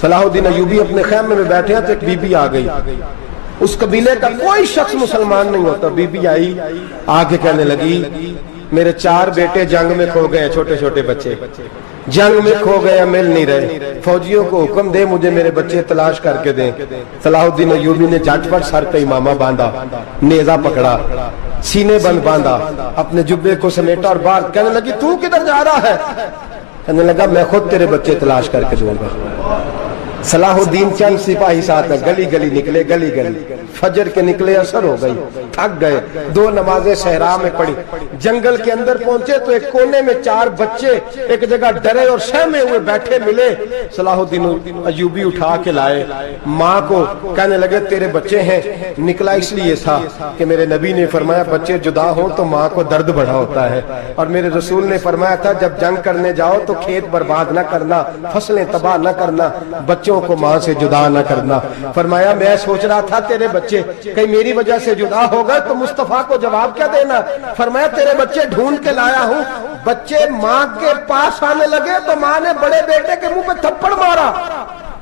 صلاح الدین ایوبی اپنے خیمے میں بیٹھے ہیں تو ایک بی بی آ گئی، اس قبیلے کا کوئی شخص مسلمان نہیں ہوتا، بی بی آئی آگے کہنے لگی میرے 4 بیٹے جنگ میں کھو گئے، چھوٹے چھوٹے بچے جنگ میں کھو گئے، مل نہیں رہے، فوجیوں کو حکم دے مجھے میرے بچے تلاش کر کے دیں۔ صلاح الدین ایوبی نے جھٹ پٹ سر پہ امامہ باندھا، نیزہ پکڑا، سینے بند باندھا، اپنے جبے کو سمیٹا اور باہر کہنے لگی تو کدھر جا رہا ہے؟ کہنے لگا میں خود تیرے بچے تلاش کر کے دوں گا۔ صلاح الدین چند سپاہی ساتھ میں گلی گلی نکلے، گلی گلی فجر کے نکلے، اثر ہو گئی، تھک گئے، 2 نمازیں صحرا میں پڑھی، جنگل کے اندر پہنچے تو ایک کونے میں 4 بچے ایک جگہ ڈرے اور سہمے ہوئے بیٹھے ملے۔ صلاح الدین ایوبی اٹھا کے لائے، ماں کو کہنے لگے تیرے بچے ہیں، نکلا اس لیے تھا کہ میرے نبی نے فرمایا بچے جدا ہوں تو ماں کو درد بڑا ہوتا ہے، اور میرے رسول نے فرمایا تھا جب جنگ کرنے جاؤ تو کھیت برباد نہ کرنا، فصلیں تباہ نہ کرنا، بچوں کو ماں سے جدا نہ کرنا۔ فرمایا میں سوچ رہا تھا تیرے بچے کہیں میری وجہ سے جدا ہو گئے تو مصطفیٰ کو جواب کیا دینا؟ فرمایا تیرے بچے ڈھونڈ کے لایا ہوں۔ بچے ماں کے پاس آنے لگے تو ماں نے بڑے بیٹے کے منہ پہ تھپڑ مارا،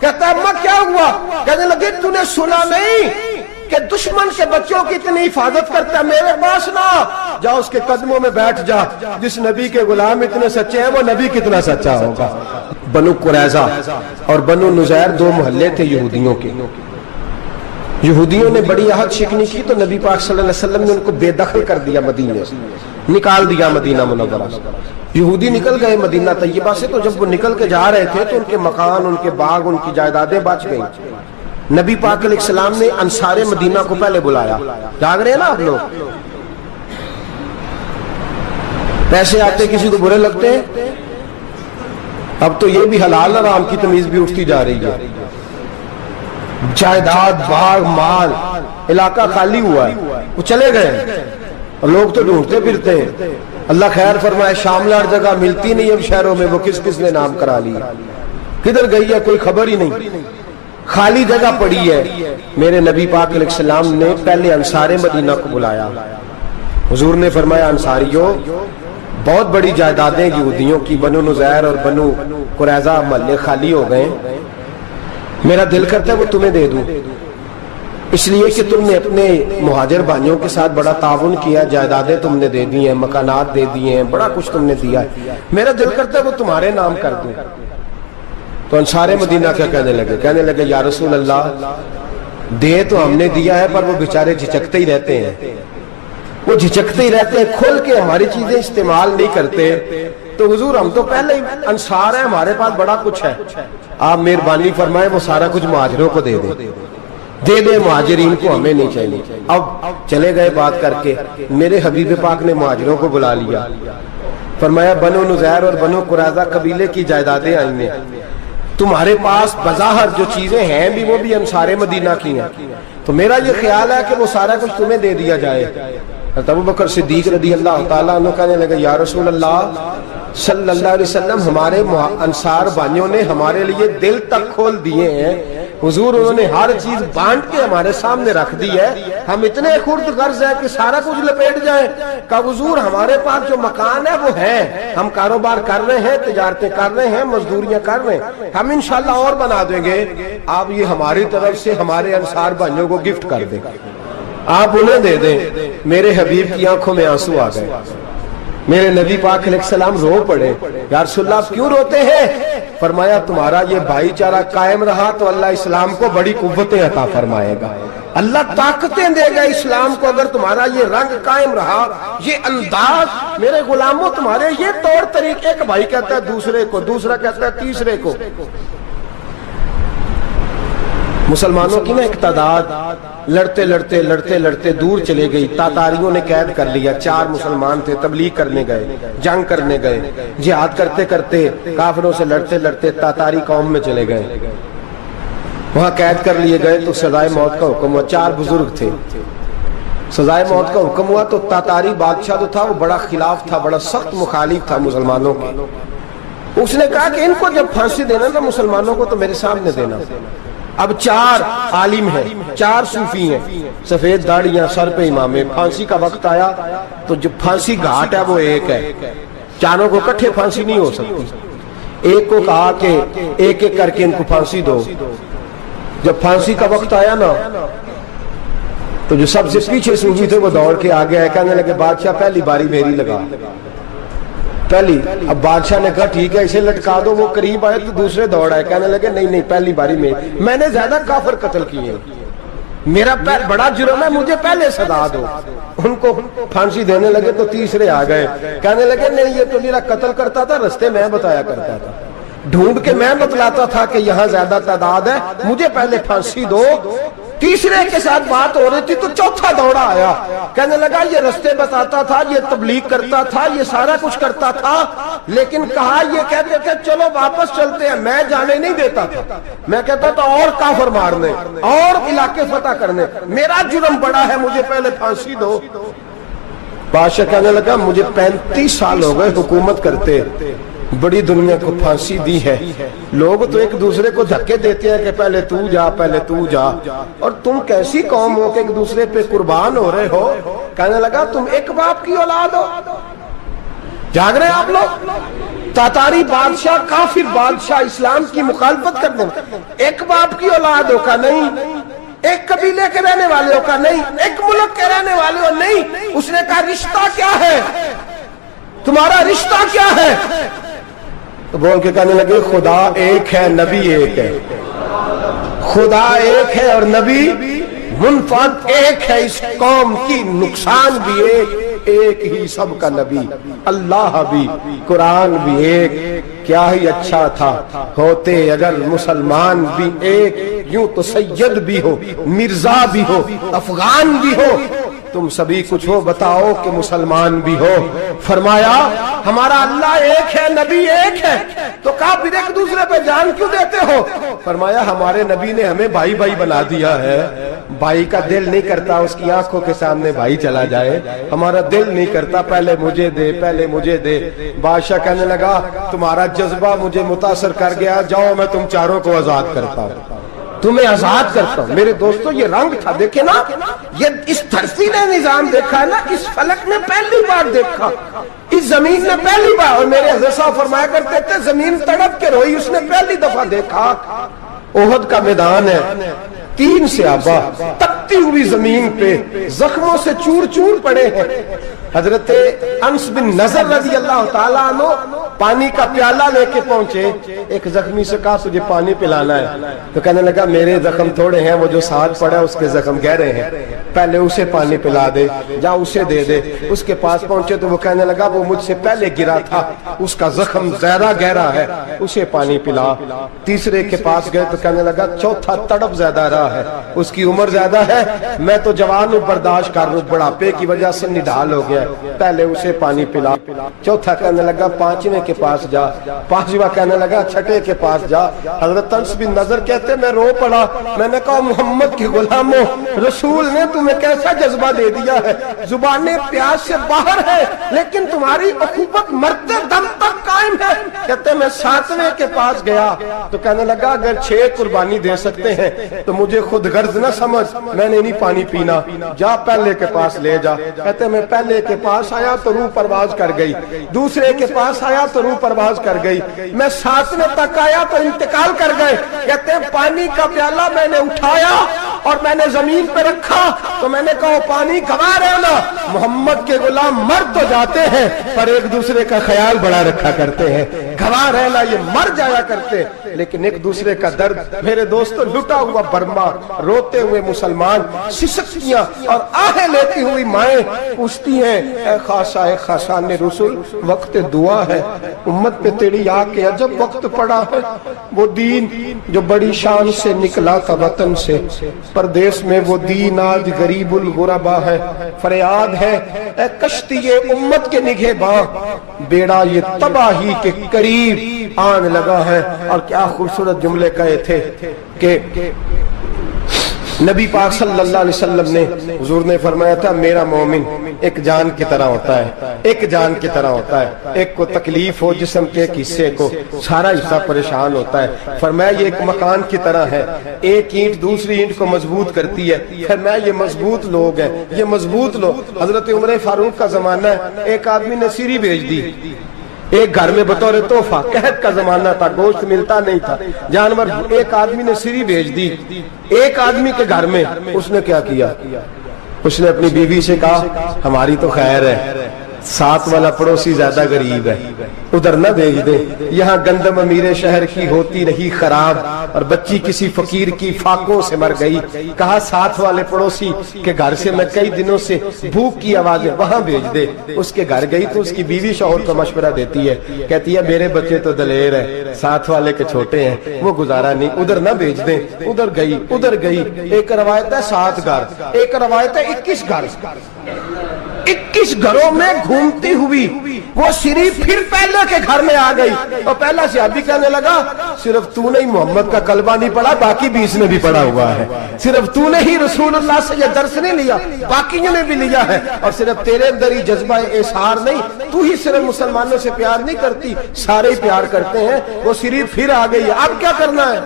کہتا ہے اماں کیا ہوا؟ کہنے لگے تو نے سنا نہیں کہ دشمن کے بچوں کی اتنی حفاظت کرتا ہے، میرے پاس نہ جا، اس کے قدموں میں بیٹھ جا، جس نبی کے غلام اتنے سچے ہیں وہ نبی کتنا سچا ہوگا۔ بنو قریظہ اور بنو نذیر 2 محلے تھے یہودیوں کے، یہودیوں نے بڑی عہد شکنی کی تو نبی پاک صلی اللہ علیہ وسلم نے ان کو بے دخل کر دیا، مدینے سے نکال دیا، مدینہ منورہ سے۔ یہودی نکل گئے مدینہ طیبہ سے، تو جب وہ نکل کے جا رہے تھے تو ان کے مکان، ان کے باغ، ان کی جائیدادیں بچ گئیں۔ نبی پاک علیہ السلام نے انصار مدینہ کو پہلے بلایا، جاگ رہے ہیں نا آپ لوگ؟ پیسے آتے کسی کو برے لگتے ہیں؟ اب تو یہ بھی حلال حرام کی تمیز بھی اٹھتی جا رہی ہے، جائیداد، باغ، مال، علاقہ خالی ہوا ہے، وہ چلے گئے، اور لوگ تو ڈھونڈتے پھرتے ہیں۔ اللہ خیر فرمائے، شاملہ ہر جگہ ملتی نہیں اب شہروں میں، وہ کس کس نے نام کرا لی، کدھر گئی ہے کوئی خبر ہی نہیں، خالی جگہ پڑی ہے۔ میرے نبی پاک علیہ السلام نے پہلے انصار مدینہ کو بلایا، حضور نے فرمایا انصاریوں بہت بڑی جائیدادیں یہودیوں کی، بنو نذیر اور بنو قریظہ محلے خالی ہو گئے، میرا دل کرتا ہے وہ تمہیں دے دوں، اس لیے کہ تم نے اپنے مہاجر بھائیوں کے ساتھ بڑا تعاون کیا، جائیدادیں تم نے دے دی ہیں، مکانات دے دیے ہیں، بڑا کچھ تم نے دیا ہے، میرا دل کرتا ہے وہ تمہارے نام کر دوں۔ تو انصار مدینہ کیا کہنے لگے یا رسول اللہ دے تو ہم نے دیا ہے پر وہ بیچارے جھچکتے ہی رہتے ہیں، وہ جھچکتے ہی رہتے ہیں، کھول کے ہماری چیزیں استعمال نہیں کرتے، تو حضور ہم تو پہلے ہی انصار ہیں، ہمارے پاس بڑا کچھ ہے، آپ مہربانی فرمائیں وہ سارا کچھ مہاجروں کو دے دے، مہاجرین کو ہمیں نہیں چاہیے۔ اب چلے گئے بات کر کے، میرے حبیب پاک نے مہاجروں کو بلا لیا، فرمایا بنو نذیر اور بنو قریظہ قبیلے کی جائیدادیں آئی ہیں، تمہارے پاس بظاہر جو چیزیں ہیں بھی وہ بھی انصار مدینہ کی ہیں، تو میرا یہ خیال ہے کہ وہ سارا کچھ تمہیں دے دیا جائے۔ حضرت ابوبکر صدیق رضی اللہ تعالیٰ عنہ کہنے لگے یا رسول اللہ صلی اللہ علیہ وسلم ہمارے انصار بھائیوں نے ہمارے لیے دل تک کھول دیے ہیں، حضور انہوں نے ہر چیز بانٹ کے ہمارے سامنے رکھ دی ہے، ہم اتنے خرد غرض ہیں کہ سارا کچھ لپیٹ جائیں۔ کہ حضور ہمارے پاس جو مکان ہے وہ ہے، ہم کاروبار کر رہے ہیں، تجارتیں کر رہے ہیں، مزدوریاں کر رہے ہیں، ہم انشاءاللہ اور بنا دیں گے، آپ یہ ہماری طرف سے ہمارے انصار بھائیوں کو گفٹ کر دیں، آپ انہیں دے دیں۔ میرے حبیب کی آنکھوں میں آنسو آ گئے، میرے نبی پاک علیہ السلام رو پڑے، یا رسول اللہ کیوں روتے ہیں؟ فرمایا تمہارا یہ بھائی چارہ قائم رہا تو اللہ اسلام کو بڑی قوتیں عطا فرمائے گا، اللہ طاقتیں دے گا اسلام کو، اگر تمہارا یہ رنگ قائم رہا، یہ انداز، میرے غلاموں تمہارے یہ طور طریقے، ایک بھائی کہتا ہے دوسرے کو، دوسرا کہتا ہے تیسرے کو۔ مسلمانوں کی نا ایک تعداد لڑتے لڑتے لڑتے لڑتے دور چلے گئی، تاتاریوں نے قید کر لیا، 4 مسلمان تھے، تبلیغ کرنے گئے، جنگ کرنے گئے، جہاد کرتے کرتے کافروں سے لڑتے لڑتے تاتاری قوم میں چلے گئے، وہاں قید کر لیے گئے تو سزائے موت کا حکم ہوا، 4 بزرگ تھے، سزائے موت کا حکم ہوا تو تاتاری بادشاہ جو تھا وہ بڑا خلاف تھا، بڑا سخت مخالف تھا مسلمانوں کے، اس نے کہا کہ ان کو جب پھانسی دینا نا مسلمانوں کو تو میرے سامنے دینا۔ اب 4 عالم ہیں، 4 صوفی ہیں، سفید داڑیاں، سر پہ امامے، پھانسی کا وقت آیا تو جو پھانسی گھاٹ ہے وہ ایک ہے، چاروں کو کٹھے پھانسی نہیں ہو سکتی، ایک کو کہا کہ ایک ایک کر کے ان کو پھانسی دو. جب پھانسی کا وقت آیا نا تو جو سب سے پیچھے صوفی تھے وہ دوڑ کے آگے آئے, کہنے لگے بادشاہ پہلی باری میری لگا پہلی. اب بادشاہ نے کہا ٹھیک ہے اسے لٹکا دو. وہ قریب آئے تو دوسرے دوڑ آئے, کہنے لگے نہیں نہیں پہلی باری میں نے زیادہ کافر قتل کیے, میرا بڑا جرم ہے, مجھے پہلے سزا دو. ان کو پھانسی دینے لگے تو تیسرے آ گئے, کہنے لگے نہیں یہ تو میرا قتل کرتا تھا, رستے میں بتایا کرتا تھا, ڈھونڈ کے میں بتلاتا تھا کہ یہاں زیادہ تعداد ہے, مجھے پہلے پھانسی دو. تیسرے کے ساتھ بات ہو رہی تھی تو چوتھا دوڑا آیا, کہنے لگا یہ رستے بتاتا تھا, یہ تبلیغ کرتا تھا, یہ سارا کچھ کرتا تھا, لیکن کہا یہ کہتے تھے چلو واپس چلتے ہیں, میں جانے نہیں دیتا تھا, میں کہتا تھا اور کافر مارنے اور علاقے فتح کرنے, میرا جرم بڑا ہے, مجھے پہلے پھانسی دو. بادشاہ کہنے لگا مجھے 35 سال ہو گئے حکومت کرتے, بڑی دنیا کو پھانسی دی ہے, لوگ تو ایک دوسرے کو دھکے دیتے ہیں کہ پہلے تو جا پہلے تو جا, اور تم کیسی قوم ہو کہ ایک دوسرے پہ قربان ہو رہے ہو. کہنے لگا تم ایک باپ کی اولاد ہو, جاگ رہے آپ لوگ. تاتاری بادشاہ کافر بادشاہ اسلام کی مخالفت کرتے ہیں, ایک باپ کی اولاد ہو کا نہیں, ایک قبیلے کے رہنے والے ہو کا نہیں, ایک ملک کے رہنے والے ہو نہیں. اس نے کہا رشتہ کیا ہے تمہارا, رشتہ کیا ہے؟ تو بول کے کہنے لگے خدا ایک ہے نبی ایک ہے, خدا ایک ہے اور نبی منفرد ایک ہے, اس قوم کی نقصان بھی ایک ہی سب کا نبی, اللہ بھی قرآن بھی ایک. کیا ہی اچھا تھا ہوتے اگر مسلمان بھی ایک, یوں تو سید بھی ہو مرزا بھی ہو افغان بھی ہو, تم سبھی کچھ ہو بتاؤ کہ مسلمان بھی ہو. فرمایا ہمارا اللہ ایک ہے نبی ایک ہے, تو کہا پھر ایک دوسرے پہ جان کیوں دیتے ہو؟ فرمایا ہمارے نبی نے ہمیں بھائی بھائی بنا دیا ہے, بھائی کا دل نہیں کرتا اس کی آنکھوں کے سامنے بھائی چلا جائے, ہمارا دل نہیں کرتا پہلے مجھے دے پہلے مجھے دے. بادشاہ کہنے لگا تمہارا جذبہ مجھے متاثر کر گیا, جاؤ میں تم چاروں کو آزاد کرتا ہوں, تمہیں آزاد کرتا ہوں. میرے دوستو یہ رنگ تھا, دیکھیں نا, یہ اس دھرتی نے نظام دیکھا ہے نا, اس فلک نے پہلی بار دیکھا, اس زمین نے پہلی بار, اور میرے حضرت صاحب فرمایا کرتے تھے زمین تڑپ کے روئی, اس نے پہلی دفعہ دیکھا. احد کا میدان ہے, 3 صحابہ تپتی ہوئی زمین پہ زخموں سے چور چور پڑے ہیں. حضرت انس بن نضر رضی اللہ تعالیٰ عنہ پانی کا پیالہ لے کے پہنچے, ایک زخمی سے کہا تجھے پانی پلانا ہے, تو کہنے لگا میرے زخم تھوڑے ہیں, وہ جو ساتھ پڑا اس کے زخم گہرے ہیں, پہلے اسے پانی پلا دے, جا اسے دے دے. اس کے پاس پہنچے تو وہ کہنے لگا وہ مجھ سے پہلے گرا تھا, اس کا زخم زیادہ گہرا ہے, اسے پانی پلا. تیسرے کے پاس گئے تو کہنے لگا چوتھا تڑپ زیادہ رہا ہے, اس کی عمر زیادہ ہے, میں تو جوان ہوں برداشت کر لوں, بڑھاپے کی وجہ سے نڈھال ہو گیا, پہلے اسے پانی پلا. چوتھا کہنے لگا 5ویں کے پاس جا, 5واں کہنے لگا 6ٹھے کے پاس جا. حضرت انس بن نضر کہتے میں رو پڑا, میں نے کہا محمد کے غلاموں, رسول نے تمہیں کیسا جذبہ دے دیا ہے, زبانیں پیاس سے باہر ہے لیکن تمہاری اخوت مرتے دم تک قائم ہے. کہتے میں 7ویں کے پاس گیا تو کہنے لگا اگر 6 قربانی دے سکتے ہیں تو مجھے خود غرض نہ سمجھ, میں نے نہیں پانی پینا, جا پہلے کے پاس لے جا. کہتے میں پہلے کے پاس آیا تو روح پرواز کر گئی, دوسرے کے پاس آیا تو روح پرواز کر گئی, میں 7ویں تک آیا تو انتقال کر گئے. کہتے ہیں پانی کا پیالہ میں نے اٹھایا اور میں نے زمین پہ رکھا تو میں نے کہا پانی گوا رہنا, محمد کے غلام مر تو جاتے ہیں پر ایک دوسرے کا خیال بڑا رکھا کرتے ہیں, گوا رہنا یہ مر جایا کرتے لیکن ایک دوسرے کا درد. میرے دوستو لٹا ہوا برما, روتے ہوئے مسلمان, سسکیاں اور آہیں لیتی ہوئی مائیں پوچھتی ہیں اے خاصا اے خاصان رسول, وقت دعا ہے, امت پہ تیری آ کے عجب وقت پڑا ہے. وہ دین جو بڑی شان سے نکلا تھا وطن سے, پردیس میں وہ دین آج غریب الغربا ہے. فریاد ہے اے کشتی امت کے نگہباں, بیڑا یہ تباہی کے قریب آن لگا ہے. اور کیا خوبصورت جملے کہے تھے کہ نبی پاک صلی اللہ علیہ وسلم نے, حضور نے فرمایا تھا میرا مومن ایک جان کی طرح ہوتا ہے, ایک جان کی طرح ہوتا ہے. ایک کو تکلیف ہو جسم کے ایک حصے کو, سارا حصہ پریشان ہوتا ہے. فرمایا یہ ایک مکان کی طرح ہے, ایک اینٹ دوسری اینٹ کو مضبوط کرتی ہے. فرمایا یہ مضبوط لوگ ہیں, یہ مضبوط لوگ. حضرت عمر فاروق کا زمانہ ہے, ایک آدمی نے سیری بھیج دی, ایک گھر میں بطور تحفہ، قحط کا زمانہ تھا، گوشت ملتا نہیں تھا، جانور، ایک آدمی نے سری بھیج دی ایک آدمی کے گھر میں۔ اس نے کیا کیا؟ اس نے اپنی بیوی سے کہا ہماری تو خیر ہے، ساتھ والا پڑوسی زیادہ غریب ہے، ادھر نہ بھیج دے، یہاں گندم امیر شہر کی ہوتی رہی خراب اور بچی کسی فقیر کی فاقوں سے مر گئی، کہا ساتھ والے پڑوسی کے گھر سے میں کئی دنوں سے بھوک کی آوازیں، وہاں بھیج دے۔ اس کے گھر گئی تو اس کی بیوی شوہر کو مشورہ دیتی ہے، کہتی ہے میرے بچے تو دلیر ہیں، ساتھ والے کے چھوٹے ہیں، وہ گزارا نہیں، ادھر نہ بھیج دیں۔ ادھر گئی، ایک روایت ہے 7 گھر، ایک روایت ہے 21 گھر، 21 گھروں میں گھومتی ہوئی وہ سری پھر پہلے کے گھر میں آ گئی، اور پہلا صحابی کہنے لگا صرف تو نے محمد کا کلمہ نہیں پڑھا، باقی 20 نے بھی پڑھا ہوا ہے، صرف تو نے ہی رسول اللہ سے یہ درس نہیں لیا، باقیوں نے بھی لیا ہے، اور صرف تیرے اندر ہی جذبہ اظہار نہیں، تو ہی صرف مسلمانوں سے پیار نہیں کرتی، سارے ہی پیار کرتے ہیں۔ وہ سری پھر آ گئی ہے، اب کیا کرنا ہے؟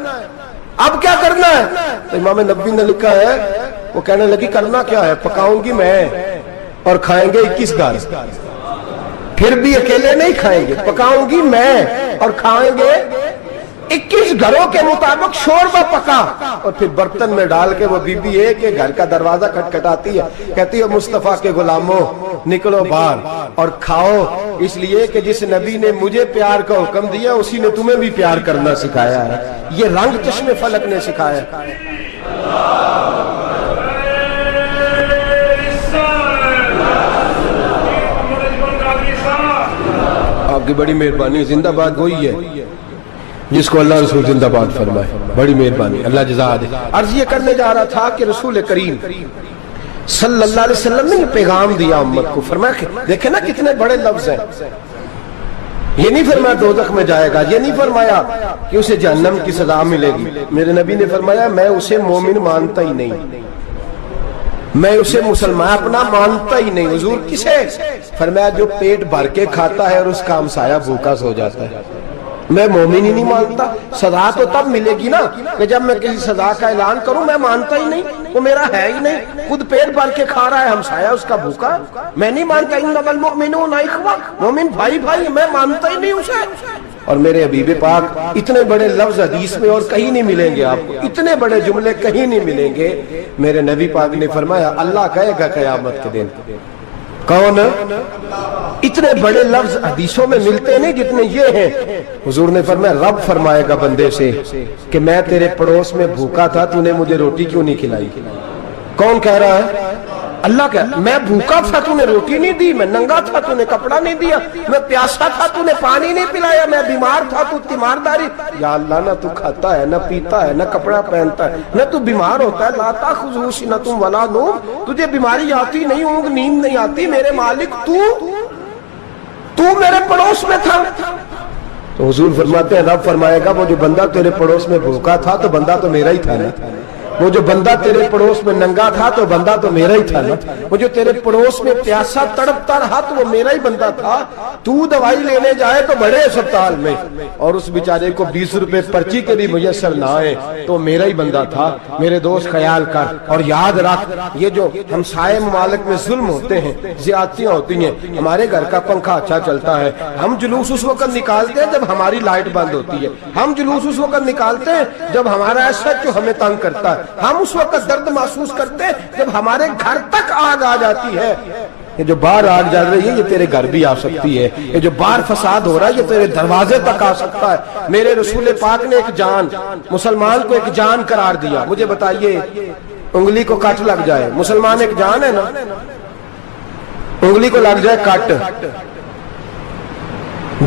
اب کیا کرنا ہے؟ تو امام نبوی نے لکھا ہے، وہ کہنے لگی کرنا کیا ہے؟ پکاؤں گی میں اور کھائیں گے 21 گھر، پھر بھی اکیلے نہیں کھائیں گے، پکاؤں گی میں اور کھائیں گے 21 گھروں کے مطابق شوربہ پکا، اور پھر برتن میں ڈال کے وہ بی بی ایک گھر کا دروازہ کھٹکھٹاتی ہے، کہتی ہے مصطفیٰ کے غلاموں نکلو باہر اور کھاؤ، اس لیے کہ جس نبی نے مجھے پیار کا حکم دیا اسی نے تمہیں بھی پیار کرنا سکھایا ہے، یہ رنگ چشم فلک نے سکھایا ہے۔ آپ کی بڑی مہربانی، زندہ باد وہی ہے جس کو اللہ رسول زندہ باد فرمائے، بڑی مہربانی، اللہ جزا دے۔ عرض یہ کرنے جا رہا تھا کہ رسول کریم صلی اللہ علیہ وسلم نے یہ پیغام دیا امت کو، فرمایا کہ دیکھیں نا کتنے بڑے لفظ ہیں، یہ نہیں فرمایا دوزخ میں جائے گا، یہ نہیں فرمایا کہ اسے جہنم کی سزا ملے گی، میرے نبی نے فرمایا میں اسے مومن مانتا ہی نہیں، میں اسے مسلمان اپنا مانتا ہی نہیں۔ حضور کسے؟ فرمایا جو پیٹ بھر کے کھاتا ہے اور اس کا ہمسایہ بھوکا سو جاتا ہے، میں مومن ہی نہیں مانتا۔ سزا تو تب ملے گی نا کہ جب میں کسی سزا کا اعلان کروں، میں مانتا ہی نہیں، وہ میرا ہے ہی نہیں، خود پیٹ بھر کے کھا رہا ہے، ہمسایہ اس کا بھوکا، میں نہیں مانتا۔ انما المؤمنون اخوہ، مومن بھائی بھائی، میں مانتا ہی نہیں اسے۔ اور میرے حبیب پاک اتنے بڑے لفظ حدیث میں اور کہیں نہیں ملیں گے، آپ کو اتنے بڑے جملے کہیں نہیں ملیں گے۔ میرے نبی پاک نے فرمایا اللہ کہے گا قیامت کے دن، کون؟ اتنے بڑے لفظ حدیثوں میں ملتے نہیں جتنے یہ ہیں۔ حضور نے فرمایا رب فرمائے گا بندے سے کہ میں تیرے پڑوس میں بھوکا تھا، تو نے مجھے روٹی کیوں نہیں کھلائی؟ کون کہہ رہا ہے؟ اللہ کہہ، میں بھوکا تھا تو نے روٹی نہیں دی، میں ننگا تھا تو نے کپڑا نہیں دیا، میں پیاسا تھا تو نے پانی نہیں پلایا، میں بیمار تھا تو تیمارداری۔ یا اللہ نہ تو کھاتا ہے، نہ پیتا ہے، نہ کپڑا پہنتا ہے، نہ تو بیمار ہوتا ہے، لا تاخذہ سنۃ ولا نوم، تجھے بیماری آتی نہیں، اونگ نیند نہیں آتی، میرے مالک تو میرے پڑوس میں تھا۔ تو حضور فرماتے ہیں رب فرمائے گا وہ جو بندہ تیرے پڑوس میں بھوکا تھا تو بندہ تو میرا ہی تھا نا، وہ جو بندہ تیرے پڑوس میں ننگا تھا تو بندہ تو میرا ہی تھا نا، وہ جو تیرے پڑوس میں پیاسا تڑپتا رہا تو وہ میرا ہی بندہ تھا، تو دوائی لینے جائے تو بڑے اسپتال میں اور اس بیچارے کو 20 روپے پرچی کے بھی میسر نہ آئے تو میرا ہی بندہ تھا۔ میرے دوست خیال کر اور یاد رکھ، یہ جو ہمسائے ممالک میں ظلم ہوتے ہیں، زیادتیاں ہوتی ہیں، ہمارے گھر کا پنکھا اچھا چلتا ہے، ہم جلوس اس وقت نکالتے ہیں جب ہماری لائٹ بند ہوتی ہے، ہم جلوس اس وقت نکالتے ہیں جب ہمارا SHO ہمیں تنگ کرتا ہے، ہم اس وقت درد محسوس کرتے ہیں جب ہمارے گھر تک آگ آ جاتی ہے۔ یہ جو باہر آگ جل رہی ہے یہ تیرے گھر بھی آ سکتی ہے، یہ جو باہر فساد ہو رہا ہے یہ تیرے دروازے تک آ سکتا ہے۔ میرے رسول پاک نے ایک جان، مسلمان کو ایک جان قرار دیا۔ مجھے بتائیے انگلی کو کٹ لگ جائے، مسلمان ایک جان ہے نا، انگلی کو لگ جائے کٹ،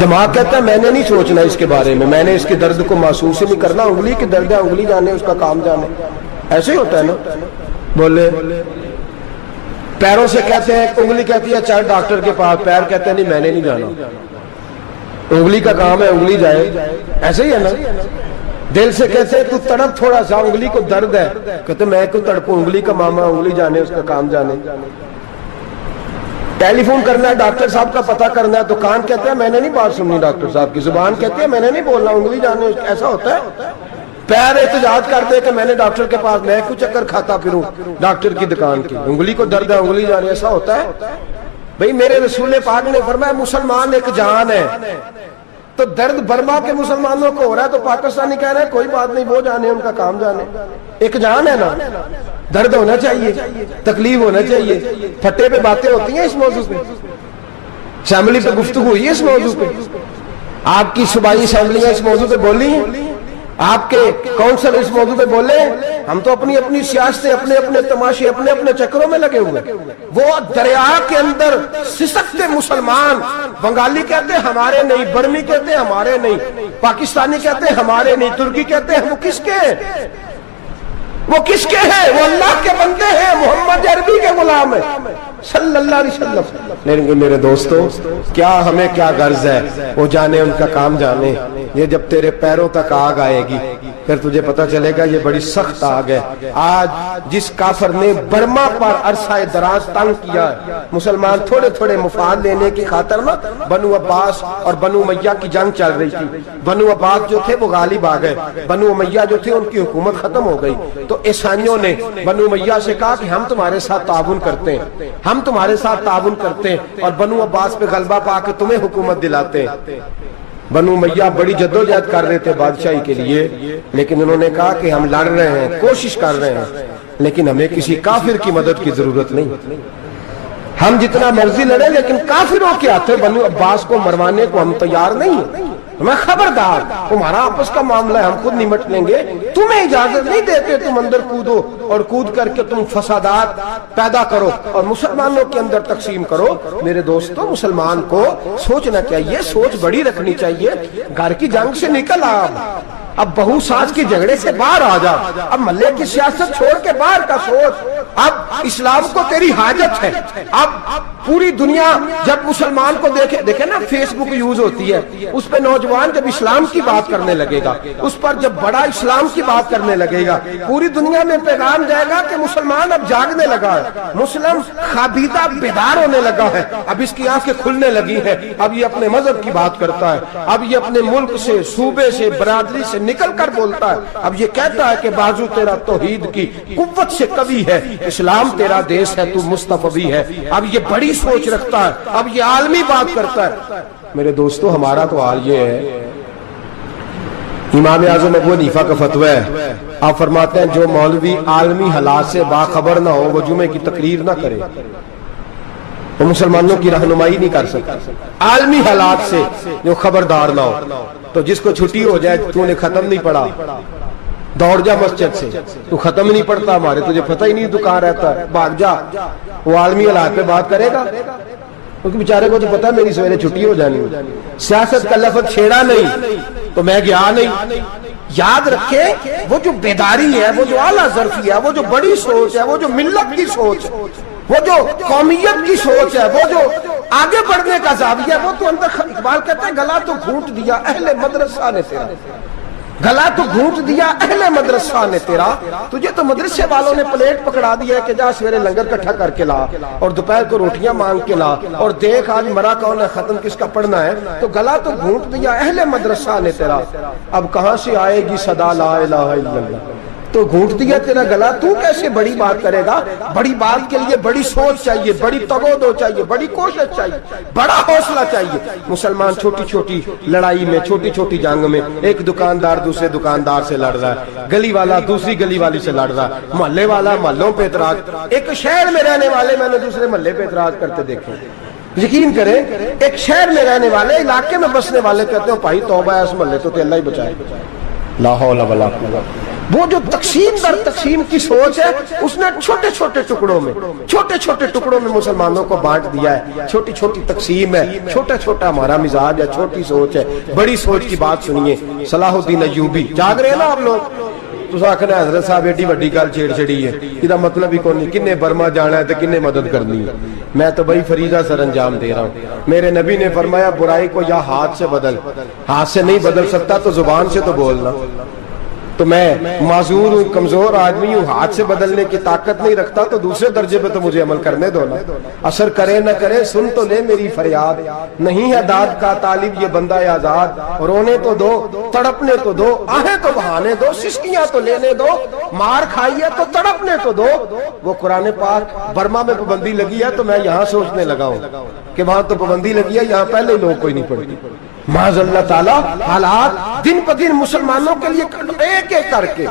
دماغ کہتا ہے میں نے نہیں سوچنا اس کے بارے میں نے اس کے درد کو محسوس ہی نہیں کرنا، انگلی کی درد ہے، انگلی جانے اس کا کام جانے، ایسے ہی ہوتا ہے نا۔ بولے پیروں سے کہتے ہیں، انگلی کہتی ہے چل ڈاکٹر کے پاس، پیر کہتے ہیں نہیں میں نے نہیں جانا، انگلی کا کام ہے انگلی جائے، ایسے ہی ہے نا۔ دل سے کہتے ہیں تو تڑپ تھوڑا سا، انگلی کو درد ہے، کہتے میں کو تڑپوں، انگلی کا ماما، انگلی جانے اس کا کام جانے۔ ٹیلی فون کرنا ہے ڈاکٹر صاحب کا پتہ کرنا ہے تو کان کہتے ہیں میں نے نہیں بات سننی ڈاکٹر صاحب کی، زبان کہتے ہیں میں نے نہیں بولنا، انگلی جانے، ایسا ہوتا ہے۔ پیر احتجاج کرتے کہ میں نے ڈاکٹر کے پاس، میں کچھ چکر کھاتا پھروں ڈاکٹر کی دکان کی، انگلی کو درد ہے انگلی جانے، ایسا ہوتا ہے بھئی میرے رسول پاک نے فرمایا مسلمان ایک جان ہے، تو درد برما کے مسلمانوں کو ہو رہا ہے تو پاکستانی کہہ رہے ہیں کوئی بات نہیں، وہ جانے ان کا کام جانے، ایک جان ہے نا، درد ہونا چاہیے، تکلیف ہونا چاہیے، پھٹے پہ باتیں ہوتی ہیں اس موضوع پہ، اسمبلی پہ گفتگو ہوئی ہے اس موضوع پہ، آپ کی صوبائی اسمبلیاں اس موضوع پہ بولی ہیں، آپ کے کونسل اس موضوع پہ بولے، ہم تو اپنی اپنی سیاستیں، اپنے اپنے تماشے، اپنے اپنے چکروں میں لگے ہوئے، وہ دریا کے اندر سسکتے مسلمان، بنگالی کہتے ہیں ہمارے نہیں، برمی کہتے ہیں ہمارے نہیں، پاکستانی کہتے ہیں ہمارے نہیں، ترکی کہتے ہیں وہ کس کے ہیں؟ وہ کس کے ہیں؟ وہ اللہ کے بندے ہیں، محمد عربی کے غلام ہیں صلی اللہ علیہ وسلم۔ لیکن میرے دوستو کیا ہمیں کیا غرض ہے، وہ جانے ان کا کام جانے، یہ جب تیرے پیروں تک آگ آئے گی پھر تجھے پتہ چلے گا یہ بڑی سخت آگ ہے۔ آج جس کافر نے برما پر عرصہ دراز تنگ کیا ہے، مسلمان تھوڑے تھوڑے مفاد لینے کی خاطر نا، بنو عباس اور بنو امیہ کی جنگ چل رہی تھی، بنو عباس جو تھے وہ غالب آ گئے، بنو امیہ جو تھے ان کی حکومت ختم ہو گئی، تو عیسائیوں نے بنو امیہ سے کہا کہ ہم تمہارے ساتھ تعاون کرتے ہیں، ہم تمہارے ساتھ تعاون کرتے ہیں اور بنو عباس پہ غلبہ پا کے تمہیں حکومت دلاتے ہیں۔ بنو امیہ بڑی جدوجہد کر رہے تھے بادشاہی کے لیے، لیکن انہوں نے کہا کہ ہم لڑ رہے ہیں، کوشش کر رہے ہیں، لیکن ہمیں کسی کافر کی مدد کی ضرورت نہیں، ہم جتنا مرضی لڑیں لیکن کافروں کے ہاتھوں بنو عباس کو مروانے کو ہم تیار نہیں ہیں، میں خبردار، تمہارا آپس کا معاملہ ہے، ہم خود نمٹ لیں گے، تمہیں اجازت نہیں دیتے تم اندر کودو اور کود کر کے تم فسادات پیدا کرو اور مسلمانوں کے اندر تقسیم کرو۔ میرے دوستو مسلمان کو سوچنا چاہیے، سوچ بڑی رکھنی چاہیے، گھر کی جنگ سے نکل آ، اب بہو ساس کے جھگڑے سے باہر آ جا، اب محلے کی سیاست چھوڑ کے باہر کا سوچ، اب اسلام کو تیری حاجت ہے۔ اب پوری دنیا جب مسلمان کو دیکھے نا، فیس بک یوز ہوتی ہے، اس پہ نوجوان جب اسلام کی بات کرنے لگے گا، اس پر جب بڑا اسلام کی بات کرنے لگے گا، پوری دنیا میں پیغام جائے گا کہ مسلمان اب جاگنے لگا ہے، مسلم خوابیدہ بیدار ہونے لگا ہے، اب اس کی آنکھیں کھلنے لگی ہیں، اب یہ اپنے مذہب کی بات کرتا ہے، اب یہ اپنے ملک سے، صوبے سے، برادری سے نکل کر بولتا ہے، اب یہ کہتا ہے کہ بازو تیرا توحید کی قوت سے قوی ہے، اسلام تیرا دیس ہے، تو مصطفی ہے، اب یہ بڑی سوچ رکھتا ہے، اب یہ عالمی بات کرتا ہے۔ میرے دوستو ہمارا تو حال یہ ہے، امام اعظم ابو حنیفہ کا فتویٰ ہے، آپ فرماتے ہیں جو مولوی عالمی حالات سے باخبر نہ ہو وہ جمعے کی تقریر نہ کرے، وہ مسلمانوں کی رہنمائی نہیں کر سکتا، عالمی حالات سے جو خبردار نہ ہو۔ تو جس کو چھٹی ہو جائے تو نے ختم نہیں پڑھا، دوڑ جا مسجد سے، تو ختم نہیں پڑھتا ہمارے، تجھے پتہ ہی نہیں تو کہاں رہتا ہے، بھاگ جا، وہ عالمی حالات پہ بات کرے گا، کیونکہ بیچارے کو تو پتہ میری سویرے چھٹی ہو جانی، سیاست کا لفظ چھیڑا نہیں تو میں گیا نہیں۔ یاد رکھے وہ جو بیداری ہے، وہ جو اعلیٰ ظرفی ہے، وہ جو بڑی سوچ ہے، وہ جو ملت کی سوچ ہے، وہ جو قومیت کی سوچ ہے، وہ جو آگے بڑھنے کا زاویہ ہے، وہ تو اندر، اقبال کہتا ہے گلا تو گھونٹ دیا اہل مدرسہ نے تیرا، گلا تو گھونٹ دیا اہل مدرسہ نے تیرا، تجھے تو مدرسے والوں نے پلیٹ پکڑا دیا ہے کہ جا سویرے لنگر کٹھا کر کے لا اور دوپہر کو روٹیاں مانگ کے لا اور دیکھ آج مرا کون ہے، ختم کس کا پڑھنا ہے، تو گلا تو گھونٹ دیا اہل مدرسہ نے تیرا، اب کہاں سے آئے گی صدا لا الہ الا اللہ، تو گھونٹ دیا تیرا گلا، تو کیسے بڑی بات کرے گا؟ بڑی بات کے لیے بڑی سوچ چاہیے، بڑی تگودو چاہیے، بڑی کوشش چاہیے، بڑا حوصلہ چاہیے۔ مسلمان چھوٹی چھوٹی لڑائی میں، چھوٹی چھوٹی جنگ میں، ایک دکاندار دوسرے دکاندار سے لڑ رہا ہے، گلی والا دوسری گلی والی سے لڑ رہا ہے، محلے والا محلوں پہ اعتراض، ایک شہر میں رہنے والے میں نے دوسرے محلے پہ اعتراض کرتے دیکھے، یقین کریں ایک شہر میں رہنے والے، علاقے میں بسنے والے کہتے ہیں بھائی توبہ ہے اس محلے تو اللہ ہی بچائے، لا حول ولا قوت۔ وہ جو تقسیم در تقسیم کی سوچ ہے، اس نے چھوٹے چھوٹے ٹکڑوں میں مسلمانوں کو بانٹ دیا ہے، چھوٹی چھوٹی تقسیم ہے، چھوٹا چھوٹا ہمارا مزاج ہے، چھوٹی سوچ ہے، بڑی سوچ کی بات سنیے۔ صلاح الدین ایوبی، جاگ رہے ہیں نا آپ لوگ؟ تو آخنا حضرت صاحب ایڈی وڈی گل چھیڑ چھڑی ہے، یہ مطلب ہی کون نہیں، کنے برما جانا ہے تو کنے مدد کرنی ہے، میں تو بھائی فریضہ سر انجام دے رہا ہوں۔ میرے نبی نے فرمایا برائی کو یا ہاتھ سے بدل، ہاتھ سے نہیں بدل سکتا تو زبان سے تو بولنا، تو میں معذور ہوں, کمزور آدمی ہوں, ہاتھ سے بدلنے کی طاقت نہیں رکھتا, تو دوسرے درجے پہ تو مجھے عمل کرنے دو نا. اثر کرے نہ کرے سن تو لے میری فریاد, نہیں ہے داد کا طالب یہ بندہ آزاد. رونے تو دو, تڑپنے تو دو, آہیں تو بہانے دو, سسکیاں تو لینے دو, مار کھائی ہے تو تڑپنے تو دو. وہ قرآن پاک برما میں پابندی لگی ہے تو میں یہاں سوچنے لگا ہوں کہ وہاں تو پابندی لگی ہے, یہاں پہلے لوگ کوئی نہیں پڑھتی. معاذ اللہ تعالیٰ حالات دن پہ دن مسلمانوں کے لیے ایک ایک کر کے.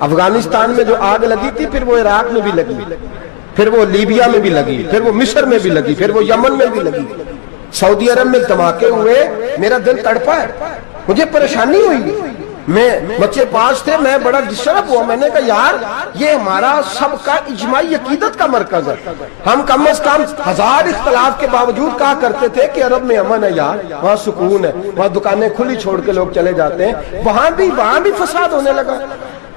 افغانستان میں جو آگ لگی تھی, پھر وہ عراق میں بھی لگی, پھر وہ لیبیا میں بھی لگی, پھر وہ مصر میں بھی لگی, پھر وہ یمن میں بھی لگی, سعودی عرب میں دھماکے ہوئے, میرا دل تڑپا ہے, مجھے پریشانی ہوئی. میں بچے 5 تھے, میں بڑا ڈسٹرب ہوا, میں نے کہا یار یہ ہمارا سب کا اجماعی عقیدت کا مرکز ہے. ہم کم از کم 1000 اختلاف کے باوجود کہا کرتے تھے کہ عرب میں امن ہے یار, وہاں سکون ہے, وہاں دکانیں کھلی چھوڑ کے لوگ چلے جاتے ہیں. وہاں بھی فساد ہونے لگا,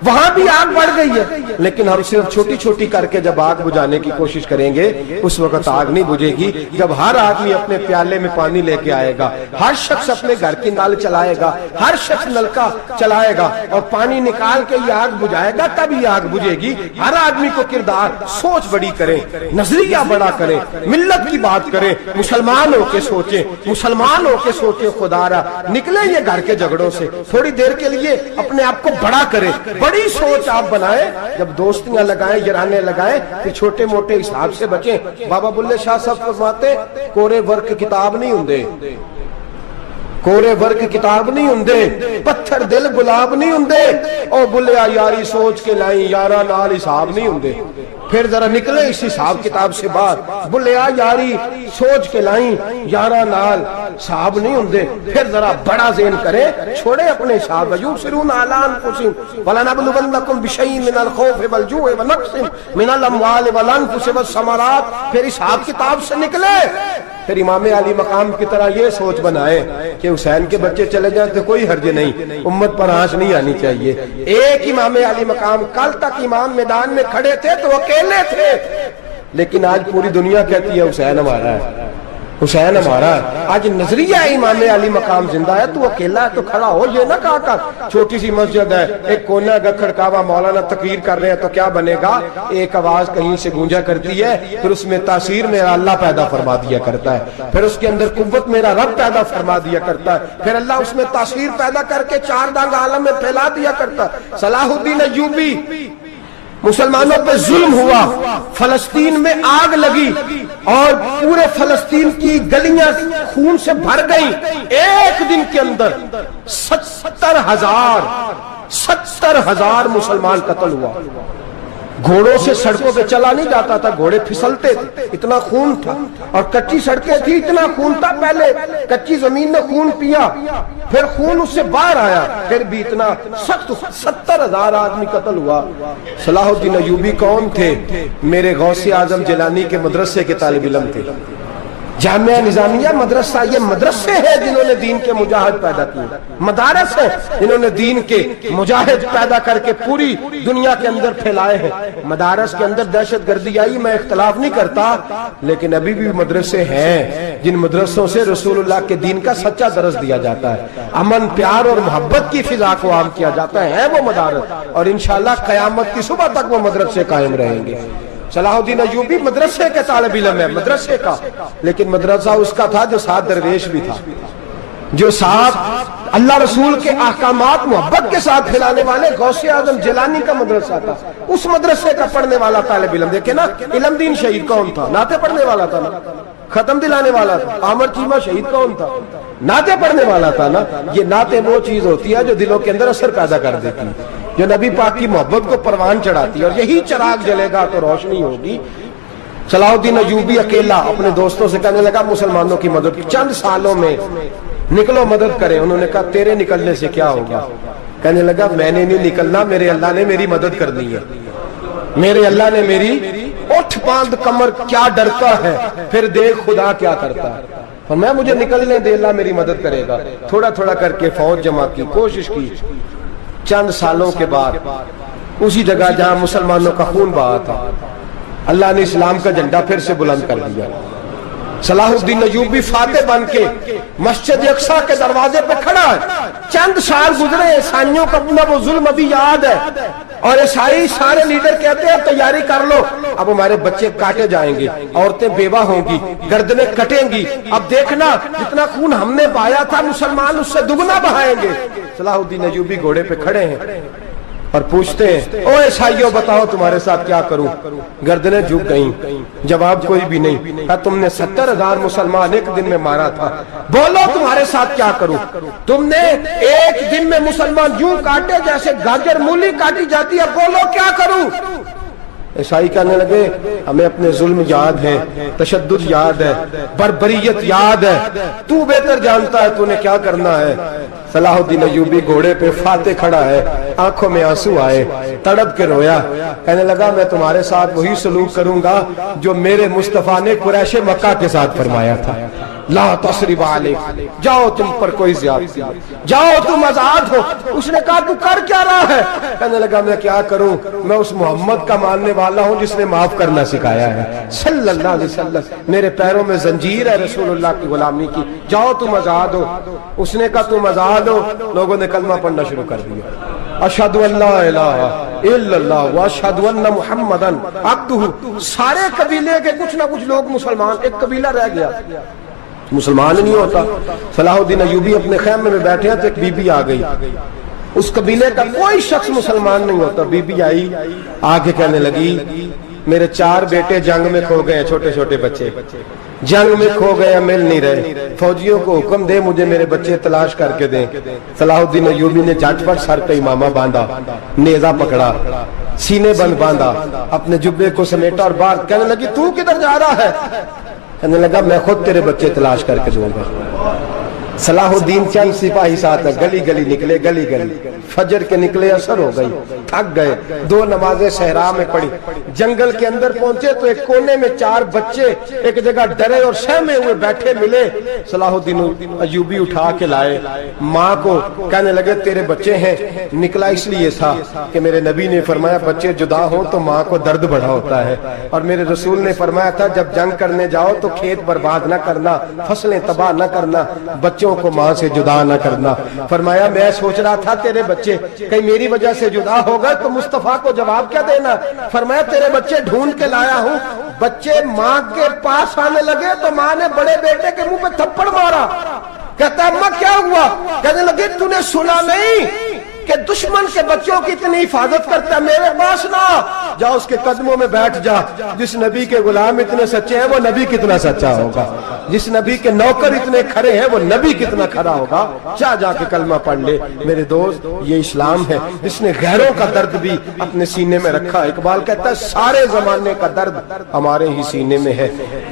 وہاں بھی آگ بڑھ گئی ہے. لیکن ہم صرف چھوٹی چھوٹی کر کے جب آگ بجھانے کی کوشش کریں گے, اس وقت آگ نہیں بجھے گی. جب ہر آدمی اپنے پیالے میں پانی لے کے آئے گا, ہر شخص اپنے گھر کی نل چلائے گا, ہر شخص نلکا چلائے گا اور پانی نکال کے یہ آگ بجھائے گا, تب یہ آگ بجھے گی. ہر آدمی کو کردار, سوچ بڑی کریں, نظریہ بڑا کریں, ملت کی بات کریں, مسلمان ہو کے سوچیں, مسلمان ہو کے سوچیں. خدا را نکلیں یہ گھر کے جھگڑوں سے, تھوڑی دیر کے لیے اپنے آپ کو بڑا کریں, بڑی سوچ آپ بنائیں. جب دوستیاں لگائیں, یارانے لگائیں, پھر چھوٹے موٹے حساب سے بچیں. بابا بلے شاہ صاحب فرماتے کورے ورک کتاب نہیں ہوندے, کورے ورک کتاب نہیں ہوندے, پتھر دل گلاب نہیں ہوندے. او بلیا یاری سوچ کے لائیں, یارا نال حساب نہیں ہوندے. پھر ذرا نکلے اس حساب کتاب سے باہر, بلیا یاری سوچ کے لائیں, یارا نال حساب نہیں ہوندے. پھر ذرا بڑا ذہن کریں, چھوڑے اپنے حساب. وَيُبْصِرُونَ عَلَىٰ أَنفُسِهِمْ وَلَنَبْلُوَنَّكُمْ بِشَيْءٍ مِّنَ الْخَوْفِ وَالْجُوعِ وَنَقْصٍ مِّنَ الْأَمْوَالِ وَالْأَنفُسِ وَالثَّمَرَاتِ. پھر حساب کتاب سے نکلے. پھر امام علی مقام کی طرح یہ سوچ بنائے کہ حسین کے بچے چلے جائیں تو کوئی حرج نہیں, امت پر آنچ نہیں آنی چاہیے. ایک امام علی مقام, کل تک امام میدان میں کھڑے تھے تو اکیلے تھے, لیکن آج پوری دنیا کہتی ہے حسین ہمارا ہے, حسین ہمارا ہے. آج نظریہ امام علی مقام زندہ ہے, تو اکیلا ہے تو کھڑا ہو. یہ نہ کہا کر چھوٹی سی مسجد ہے, ایک کونا کا کھڑکاوا, مولانا تقریر کر رہے ہیں تو کیا بنے گا, ایک آواز کہیں سے گونجا کرتی ہے, پھر اس میں تاثیر میرا اللہ پیدا فرما دیا کرتا ہے, پھر اس کے اندر قوت میرا رب پیدا فرما دیا کرتا ہے, پھر اللہ اس میں تاثیر پیدا کر کے 4 دانگ عالم میں پھیلا دیا کرتا ہے. صلاح الدین ایوبی, مسلمانوں پہ ظلم ہوا, فلسطین میں آگ لگی اور پورے فلسطین کی گلیاں خون سے بھر گئی. ایک دن کے اندر 70,000 مسلمان قتل ہوا. گھوڑوں سے سڑکوں پہ چلا نہیں جاتا تھا, گھوڑے پھسلتے تھے, اتنا خون تھا. اور کچی سڑکیں تھی, اتنا خون تھا. پہلے کچی زمین نے خون پیا, پھر خون اس سے باہر آیا, پھر بھی اتنا سخت. 70,000 آدمی قتل ہوا. صلاح الدین ایوبی کون تھے؟ میرے غوث اعظم جیلانی کے مدرسے کے طالب علم تھے. جامعہ نظامیہ مدرسہ, یہ مدرسے ہیں جنہوں نے دین کے مجاہد پیدا کیے, مدارس ہیں جنہوں نے دین کے مجاہد پیدا کر کے پوری دنیا کے اندر پھیلائے ہیں. مدارس کے اندر دہشت گردی آئی, میں اختلاف نہیں کرتا, لیکن ابھی بھی مدرسے ہیں جن مدرسوں سے رسول اللہ کے دین کا سچا درس دیا جاتا ہے, امن پیار اور محبت کی فضا کو عام کیا جاتا ہے وہ مدارس, اور انشاءاللہ قیامت کی صبح تک وہ مدرسے قائم رہیں گے. صلاح الدین ایوبی مدرسے کے طالب علم ہے, مدرسے کا, لیکن مدرسہ اس کا تھا جو ساتھ درویش بھی تھا, جو ساتھ اللہ رسول کے احکامات محبت کے ساتھ پھیلانے والے. غوث اعظم جیلانی کا مدرسہ تھا, اس مدرسے کا پڑھنے والا طالب علم. دیکھیں نا, علم دین شہید کون تھا؟ نعتیں پڑھنے والا تھا نا, ختم دلانے والا تھا. عامر چیمہ شہید کون تھا؟ نعتیں پڑھنے والا تھا نا. یہ نعتیں وہ چیز ہوتی ہے جو دلوں کے اندر اثر پیدا کر دیتی ہے, جو نبی پاک کی محبت کو پروان چڑھاتی ہے, اور یہی چراغ جلے گا تو روشنی ہوگی. صلاح الدین ایوبی اکیلا اپنے دوستوں سے کہنے لگا مسلمانوں کی مدد, چند سالوں میں نکلو مدد کریں. انہوں نے کہا تیرے نکلنے سے کیا ہوگا؟ کہنے لگا میں نے نہیں نکلنا, میرے اللہ نے میری مدد کرنی ہے, میرے اللہ نے میری. اٹھ باندھ کمر کیا ڈرتا ہے, پھر دیکھ خدا کیا کرتا ہے. اور میں مجھے نکلنے دے, اللہ میری مدد کرے گا. تھوڑا تھوڑا کر کے فوج جمع کی, کوشش کی. چند سالوں کے بعد اسی جگہ جہاں مسلمانوں کا خون بہا تھا, اللہ نے اسلام کا جھنڈا پھر سے بلند کر دیا. صلاح الدین ایوبی فاتح بن کے مسجد اقصی کے دروازے پہ کھڑا ہے. چند سال گزرے، عیسائیوں کا اپنا وہ ظلم ابھی یاد ہے، اور عیسائی سارے لیڈر کہتے ہیں تیاری کر لو، اب ہمارے بچے کاٹے جائیں گے، عورتیں بیوہ ہوں گی، گردنیں کٹیں گی، اب دیکھنا جتنا خون ہم نے بہایا تھا مسلمان اس سے دگنا بہائیں گے. صلاح الدین ایوبی گھوڑے پہ کھڑے ہیں اور پوچھتے ہیں، او عیسائیوں بتاؤ تمہارے ساتھ کیا کروں؟ گردنیں جھک گئیں، جواب کوئی بھی نہیں. کہا تم نے 70,000 مسلمان ایک دن میں مارا تھا، بولو تمہارے ساتھ کیا کروں؟ تم نے ایک دن میں مسلمان یوں کاٹے جیسے گاجر مولی کاٹی جاتی ہے، بولو کیا کروں؟ عیسائی کہنے لگے ہمیں اپنے ظلم یاد ہے، تشدد یاد ہے، بربریت یاد ہے، تو بہتر جانتا ہے تو نے کیا کرنا ہے. صلاح الدین ایوبی گھوڑے پہ فاتح کھڑا ہے، آنکھوں میں آنسو آئے، تڑپ کے رویا، کہنے لگا میں تمہارے ساتھ وہی سلوک کروں گا جو میرے مصطفیٰ نے قریش مکہ کے ساتھ فرمایا تھا. لا تصریب علیک، جاؤ تم پر کوئی زیادتی، جاؤ تم آزاد ہو. اس نے کہا تو کر کیا رہا ہے؟ کہنے لگا میں کیا کروں، میں اس محمد کا ماننے والا ہوں جس نے معاف کرنا سکھایا ہے صلی اللہ علیہ وسلم. میرے پیروں میں زنجیر ہے رسول اللہ کی غلامی کی، جاؤ تم آزاد ہو. اس نے کہا تم آزاد ہو. لوگوں نے کلمہ پڑھنا شروع کر دیا، اشہد ان لا الہ الا اللہ واشہد ان محمدن عبدہ. سارے قبیلے کے کچھ نہ کچھ لوگ مسلمان، ایک قبیلہ رہ گیا مسلمان نہیں ہوتا. صلاح الدین ایوبی اپنے خیمے میں بیٹھے ہیں تو ایک بی بی آ گئی، اس قبیلے کا کوئی شخص مسلمان نہیں ہوتا. بی بی آئی، آگے کہنے لگی میرے 4 بیٹے جنگ میں کھو گئے ہیں، چھوٹے چھوٹے بچے جنگ میں کھو گئے ہیں، مل نہیں رہے، فوجیوں کو حکم دے مجھے میرے بچے تلاش کر کے دیں. صلاح الدین ایوبی نے جھٹ پٹ سر پہ امامہ باندھا، نیزہ پکڑا، سینے بند باندھا، اپنے جبے کو سمیٹا اور باہر. کہنے لگی تو کدھر جا رہا ہے؟ کہنے لگا میں خود تیرے بچے تلاش کر کے دوں گا. صلاح الدین چند سپاہی ساتھ گلی گلی نکلے، گلی گلی فجر کے نکلے، اثر ہو گئی، تھک گئے. 2 نمازیں صحرا میں پڑھی، جنگل کے اندر پہنچے تو ایک کونے میں 4 بچے ایک جگہ ڈرے اور سہمے ہوئے بیٹھے ملے. صلاح الدین ایوبی اٹھا کے لائے، ماں کو کہنے لگے تیرے بچے ہیں. نکلا اس لیے تھا کہ میرے نبی نے فرمایا بچے جدا ہوں تو ماں کو درد بڑا ہوتا ہے، اور میرے رسول نے فرمایا تھا جب جنگ کرنے جاؤ تو کھیت برباد نہ کرنا، فصلیں تباہ نہ کرنا، بچوں کو ماں سے جدا نہ کرنا. فرمایا میں سوچ رہا تھا تیرے بچے کہیں میری وجہ سے جدا ہو گئے تو مصطفیٰ کو جواب کیا دینا. فرمایا تیرے بچے ڈھونڈ کے لایا ہوں. بچے ماں کے پاس آنے لگے تو ماں نے بڑے بیٹے کے منہ پہ تھپڑ مارا. کہتا اماں کیا ہوا؟ کہنے لگے تو نے سنا نہیں کہ دشمن کے بچوں کی اتنی حفاظت کرتا ہے، میرے پاس نہ جا، اس کے قدموں میں بیٹھ جا. جس نبی کے غلام اتنے سچے ہیں وہ نبی کتنا سچا ہوگا، جس نبی کے نوکر اتنے کھڑے ہیں وہ نبی کتنا کھڑا ہوگا. جا کے کلمہ پڑھ لے. میرے دوست یہ اسلام ہے جس نے غیروں کا درد بھی اپنے سینے میں رکھا. اقبال کہتا ہے سارے زمانے کا درد ہمارے ہی سینے میں ہے.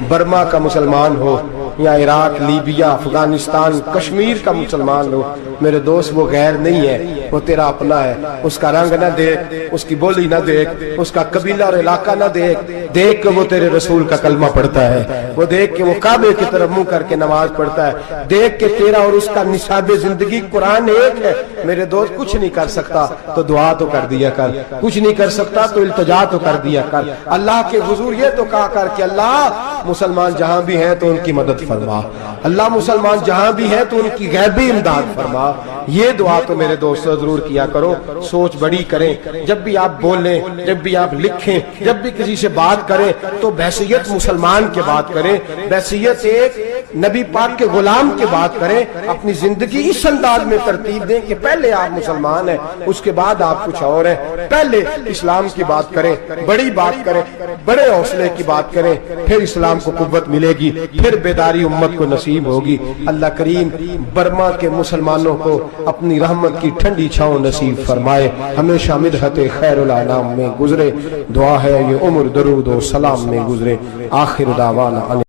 برما کا مسلمان ہو یا عراق، لیبیا، افغانستان، کشمیر کا مسلمان ہو، میرے دوست وہ غیر نہیں ہے، وہ تیرا اپنا ہے. اس کا رنگ نہ دیکھ، اس کی بولی نہ دیکھ، اس کا قبیلہ اور علاقہ نہ دیکھ. دیکھ کہ وہ تیرے رسول کا کلمہ پڑھتا ہے، وہ دیکھ کہ وہ کعبے کی طرف منہ کر کے نماز پڑھتا ہے. دیکھ کہ تیرا اور اس کا نصاب زندگی قرآن ایک ہے. میرے دوست کچھ نہیں کر سکتا تو دعا تو کر دیا کر، کچھ نہیں کر سکتا تو التجا تو کر دیا کر. اللہ کے حضور یہ تو کہا کر کہ اللہ مسلمان جہاں بھی ہیں تو ان کی مدد فرما، اللہ مسلمان جہاں بھی ہیں تو ان کی غیبی امداد فرما. یہ دعا تو میرے دوستوں ضرور کیا کرو. سوچ بڑی کریں، جب بھی آپ بولیں، جب بھی آپ لکھیں، جب بھی کسی سے بات کریں تو بحیثیت مسلمان کے بات کریں، بحیثیت ایک نبی پاک کے غلام کے بات کریں. اپنی زندگی اس انداز میں ترتیب دیں کہ پہلے آپ مسلمان ہیں، اس کے بعد آپ کچھ اور ہیں. پہلے اسلام کی بات کریں، بڑی بات کریں، بڑے حوصلے کی بات کریں، پھر اسلام کو قوت ملے گی، پھر بیداری امت کو نصیب ہوگی. اللہ کریم برما کے مسلمانوں کو اپنی رحمت کی ٹھنڈی چھاؤں نصیب فرمائے، ہمیشہ مدحت خیر الانام میں گزرے. دعا ہے یہ عمر درود و سلام میں گزرے. آخر دعوانا